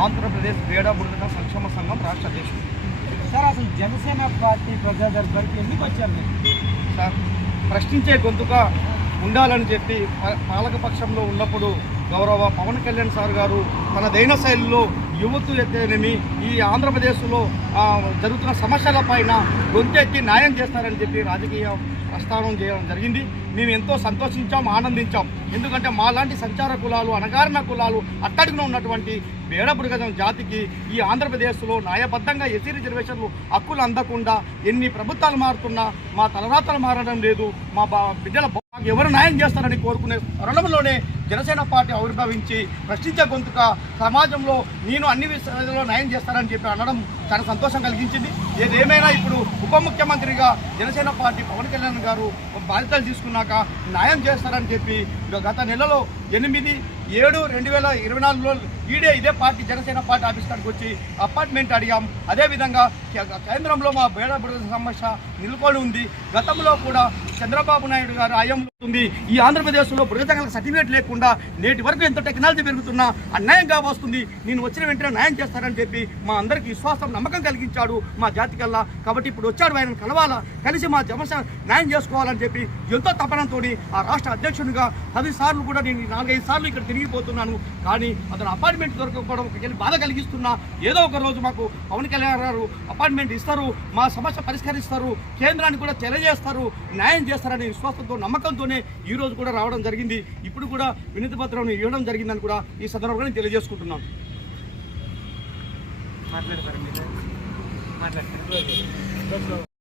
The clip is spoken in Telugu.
ఆంధ్రప్రదేశ్ బేడా బుడగ సంక్షేమ సంఘం రాష్ట్ర అధ్యక్షుడు. సార్ అసలు జనసేన పార్టీ ప్రజా దర్బార్కి ఎందుకు వచ్చారు సార్ ప్రశ్నించే గొంతుగా ఉండాలని చెప్పి పాలకపక్షంలో ఉన్నప్పుడు గౌరవ పవన్ కళ్యాణ్ సార్ గారు తన దైన శైలిలో యువతులు ఎత్తేనేమి ఈ ఆంధ్రప్రదేశ్లో జరుగుతున్న సమస్యల పైన గొంతెత్తి న్యాయం చేస్తారని చెప్పి రాజకీయ ప్రస్థానం చేయడం జరిగింది. మేము ఎంతో సంతోషించాం ఆనందించాం. ఎందుకంటే మాలాంటి సంచార కులాలు అనగారిన కులాలు అట్టడుగున ఉన్నటువంటి బేడబుడిగజం జాతికి ఈ ఆంధ్రప్రదేశ్లో న్యాయబద్ధంగా ఎస్సీ రిజర్వేషన్లు హక్కులు అందకుండా ఎన్ని ప్రభుత్వాలు మారుతున్నా మా తలరాతలు మారడం లేదు. మా బా బిడ్డల మాకు ఎవరు న్యాయం చేస్తారని కోరుకునే తరుణంలోనే జనసేన పార్టీ ఆవిర్భవించి ప్రశ్నించే గొంతుక సమాజంలో నేను అన్ని విషయాల్లో న్యాయం చేస్తానని చెప్పి అనడం చాలా సంతోషం కలిగించింది. ఏదేమైనా ఇప్పుడు ఉప ముఖ్యమంత్రిగా జనసేన పార్టీ పవన్ కళ్యాణ్ గారు బాధ్యతలు తీసుకున్నాక న్యాయం చేస్తారని చెప్పి గత నెలలో ఎనిమిది ఏడు రెండు వేల ఇరవై నాలుగులో ఈడే ఇదే పార్టీ జనసేన పార్టీ ఆఫీస్ కాడికి వచ్చి అపార్ట్మెంట్ అడిగాం. అదేవిధంగా కేంద్రంలో మా బేడ బుడగ సమస్య నిలుకొని ఉంది. గతంలో కూడా చంద్రబాబు నాయుడు గారు ఆయంలో ఈ ఆంధ్రప్రదేశ్లో బుడగతగలకు సర్టిఫికేట్ లేకుండా నేటి వరకు ఎంత టెక్నాలజీ పెరుగుతున్నా అన్యాయంగా వస్తుంది. నేను వచ్చిన వెంటనే న్యాయం చేస్తారని చెప్పి మా అందరికీ విశ్వాసం నమ్మకం కలిగించాడు మా జాతి కల్లా కాబట్టి ఇప్పుడు వచ్చాడు ఆయన కలవాలా? కలిసి మా సమస్య న్యాయం చేసుకోవాలని చెప్పి ఎంతో తపనంతో ఆ రాష్ట్ర అధ్యక్షునిగా పదిసార్లు కూడా నేను నాలుగైదు సార్లు ఇక్కడ తిరిగిపోతున్నాను. కానీ అతను అపార్ట్మెంట్ దొరకకపోవడం ఒకరికి బాధ కలిగిస్తున్నా. ఏదో ఒక రోజు మాకు పవన్ కళ్యాణ్ గారు అపార్ట్మెంట్ ఇస్తారు మా సమస్య పరిష్కరిస్తారు కేంద్రానికి కూడా తెలియజేస్తారు న్యాయం చేస్తారనే విశ్వాసంతో నమ్మకంతోనే ఈ రోజు కూడా రావడం జరిగింది. ఇప్పుడు కూడా వినతి పత్రం ఇవ్వడం జరిగిందని కూడా ఈ సందర్భంగా నేను తెలియజేసుకుంటున్నాను. మాట్లాడతారు మాట్లాడతారు?